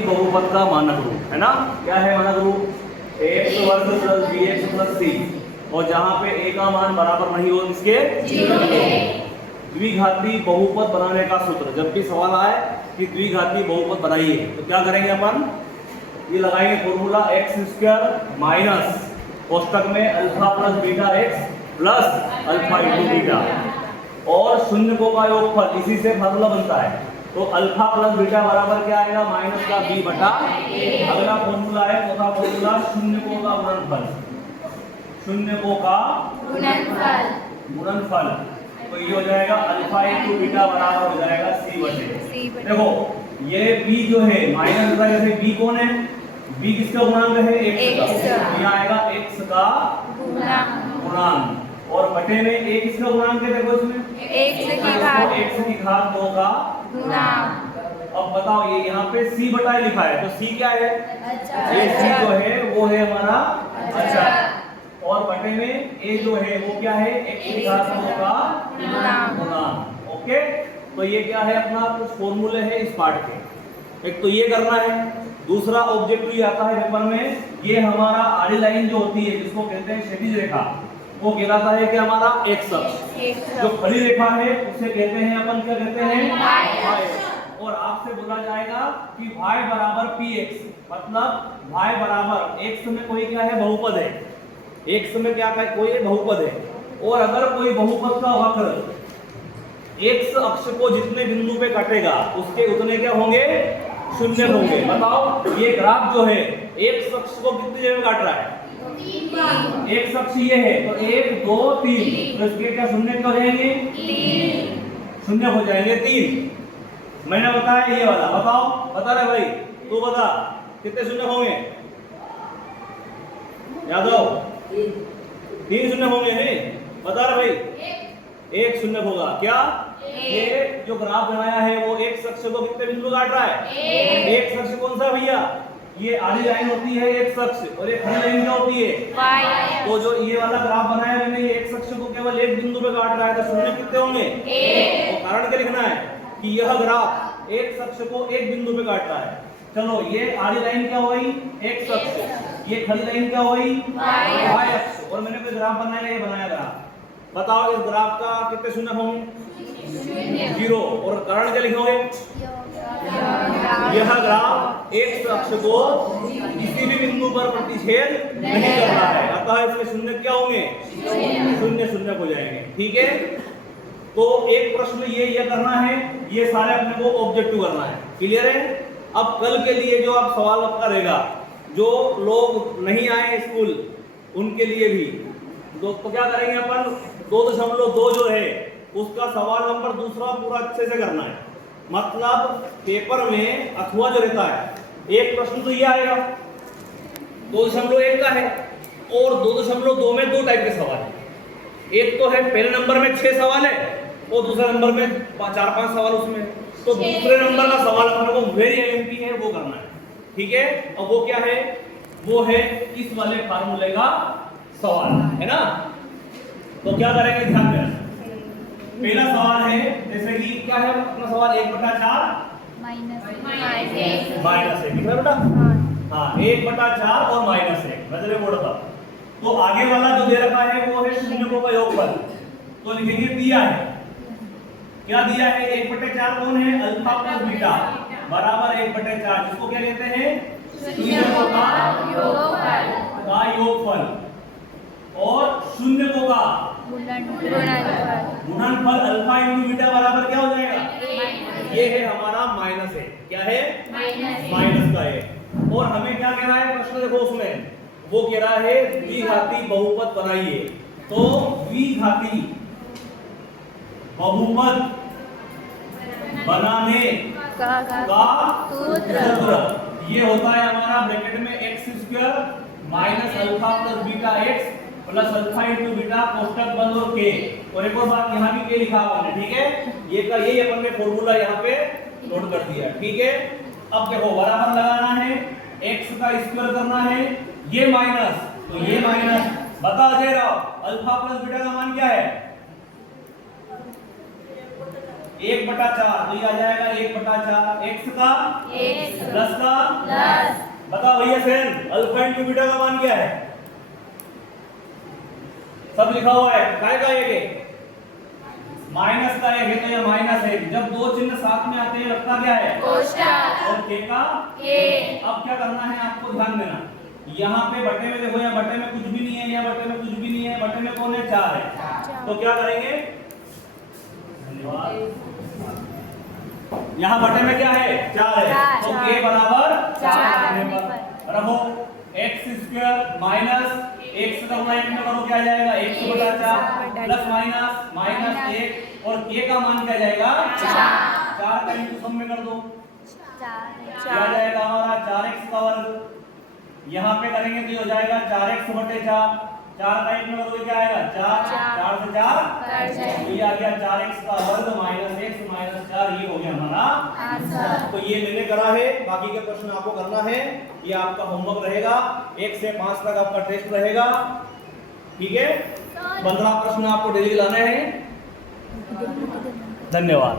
बहुपद का मानक रूप है ना, क्या है मानक रूप एक्स वर्ग प्लस बी एक्स प्लस सी, और जहाँ पे ए का मान बराबर नहीं हो इसके द्विघाती बहुपद बनाने का सूत्र। जब भी सवाल आए कि द्विघाती बहुपद बनाइए तो क्या करेंगे अपन, ये लगाएंगे फॉर्मूला एक्स स्क्वायर माइनस कोष्टक में alpha plus beta x plus alpha into beta, और शून्य का योगफल, इसी से फार्मूला बनता है। तो अल्फा प्लस बीटा बराबर क्या आएगा, माइनस का बी बटा। अगला फॉर्मूला है चौथा फॉर्मूला शून्य का गुणनफल, शून्य का गुणनफल, तो ये हो जाएगा अल्फा इंटू बीटा बराबर हो जाएगा सी बटे। देखो ये बी जो है माइनस होता है, जैसे बी कौन है, बी किसका गुणांक है, एक्स का, ये आएगा एक्स का गुणांक, और बटे में ए किसका गुणांक है, देखो इसमें एक्स की घात 2 का गुणांक। अब बताओ ये यहाँ पे सी बटा लिखा है, तो सी क्या है, ये सी जो है वो है हमारा अचर, और बटे में ए जो है वो क्या है, एक्स की घात 2 का गुणांक। ओके, तो ये क्या है अपना कुछ फॉर्मूले है इस पार्ट के। एक तो ये करना है, दूसरा ऑब्जेक्टिव आता है पेपर में, ये हमारा आड़ी लाइन जो होती है जिसको कहते हैं क्षैतिज रेखा, वो कहलाता है कि हमारा एक्स अक्ष। जो खड़ी रेखा है उसे कहते हैं अपन, क्या कहते हैं, वाई अक्ष। और आपसे बोला जाएगा कि y बराबर px, मतलब y बराबर x में कोई क्या है, बहुपद है, x में क्या है, कोई बहुपद है, और अगर कोई बहुपद का वक्र x अक्ष को जितने बिंदु पे काटेगा उसके उतने क्या होंगे, शून्य होंगे। बताओ ये ग्राफ जो है x अक्ष को कितनी जगह काट रहा है, एक अक्ष ये है, तो 1 2 3, तो इसके क्या शून्य हो जाएंगे, 3 शून्य हो जाएंगे 3। मैंने बताया ये वाला, बताओ, बता रहे भाई, तू बता कितने शून्य होंगे, यादव 3 शून्य होंगे, नहीं बता रहे भाई, 1 शून्य होगा क्या। ये जो ग्राफ बनाया है वो एक अक्ष को कितने बिंदु काट रहा है, एक अक्ष कौन सा भैया, ये आधी लाइन होती है एक अक्ष, और ये खड़ी लाइन क्या होती है, तो जो ये वाला ग्राफ बनाया मैंने, ये एक अक्ष को केवल एक बिंदु पे काट रहा है, तो शून्य कितने होंगे, तो कारण क्या लिखना है कि यह ग्राफ एक अक्ष को एक बिंदु पे काट रहा है। चलो ये आधी लाइन क्या हुई, एक अक्ष, ये खड़ी लाइन क्या हुई, वाई अक्ष, और मैंने कोई ग्राफ बनाया, ये बनाया ग्राफ। बताओ इस ग्राफ का कितने शून्य होंगे, 0, और कारण क्या लिखोगे, यह ग्राफ एक अक्ष को किसी भी बिंदु पर प्रतिच्छेद नहीं कर रहा है, अतः इसमें शून्य क्या होंगे, शून्य शून्य हो जाएंगे। ठीक है, तो एक प्रश्न ये करना है, ये सारे अपने को ऑब्जेक्टिव करना है, क्लियर है। अब कल के लिए जो आप सवाल आपका रहेगा, जो लोग नहीं आए स्कूल उनके लिए भी तो क्या करेंगे अपन, 2.2 जो है उसका सवाल नंबर दूसरा पूरा अच्छे से करना है। मतलब पेपर में अथवा जो रहता है, एक प्रश्न तो ये आएगा 2.1 का है, और 2.2 में 2 टाइप के सवाल है। एक तो है पहले नंबर में 6 सवाल है, और दूसरे नंबर में 4-5 सवाल उसमें, तो दूसरे नंबर का सवाल अपने को वेरी एमपी है वो करना है। ठीक है, और वो क्या है, वो है इस वाले फार्मूले का सवाल है ना। तो क्या करेंगे, ध्यान देना, पहला सवाल है जैसे कि क्या है अपना सवाल, 1/4 माइनस 1 दिख रहा है बेटा, हाँ 1/4 और -1 नजरे बोर्ड पर। तो आगे वाला जो दे रखा है वो है शून्य का योगफल, तो लिखेंगे दिया है, क्या दिया है, 1/4 कौन है, अल्फा प्लस बीटा बराबर 1/4, जिसको क्या कहते हैं, शून्य का योगफल, और शून्य का गुणनफल अल्फा इंटू बीटा बराबर क्या हो जाएगा, ये है हमारा माइनस है, क्या है, माइनस का है। और हमें क्या कह रहा है प्रश्न, देखो उसमें वो कह रहा है द्विघाती बहुपद बनाइए, तो द्विघाती बहुपद बनाने का सूत्र ये होता है हमारा, ब्रैकेट में x² minus alpha plus beta x plus alpha into beta कोष्टक बंद और k, और एक और बात यहाँ भी k लिखा हुआ है, ठीक है, ये का यही अपन ने फॉर्मूला यहाँ पे नोट कर दिया। ठीक है, अब देखो बराबर लगाना है, x का स्क्वायर करना है, ये माइनस तो ये माइनस, बता दे रहा हूं अल्फा प्लस बीटा का मान क्या है, 1/4 तो ये आ जाएगा 1/4 x का x प्लस का प्लस बताओ भैया सेन अल्फा इंटू बीटा का मान क्या है? सब लिखा हुआ है। काय का एक है माइनस का एक है तो ये माइनस है। जब दो चिन्ह साथ में आते हैं लगता क्या है कोष्ठक और k का k। अब क्या करना है आपको ध्यान देना, यहाँ पे बटे में देखो, यहाँ बटे में कुछ भी नहीं है, यहाँ बटे में कुछ भी नहीं है, बटे में कौन है 4 है। तो क्या करेंगे, धन्यवाद, यहाँ बटे में क्या है 4 है तो k बराबर 4 रखो। x² माइनस x का गुणा 1 में करो क्या आ जाएगा 1/4 प्लस माइनस माइनस 1 और k का मान क्या जाएगा 4 का इंटू सब में कर दो क्या आ जाएगा हमारा 4x का वर्ग। यहाँ पे करेंगे तो ये हो जाएगा 4x/4 4 का 1 में करोगे क्या आएगा 4 4 से 4 तो ये आ गया 4x का वर्ग माइनस x माइनस 4 ये हो गया हमारा आंसर। तो ये मैंने करा है, बाकी के प्रश्न आपको करना है, ये आपका होमवर्क रहेगा। 1 से 5 तक आपका टेस्ट रहेगा, ठीक है। 15 प्रश्न आपको डेली लाने हैं। धन्यवाद।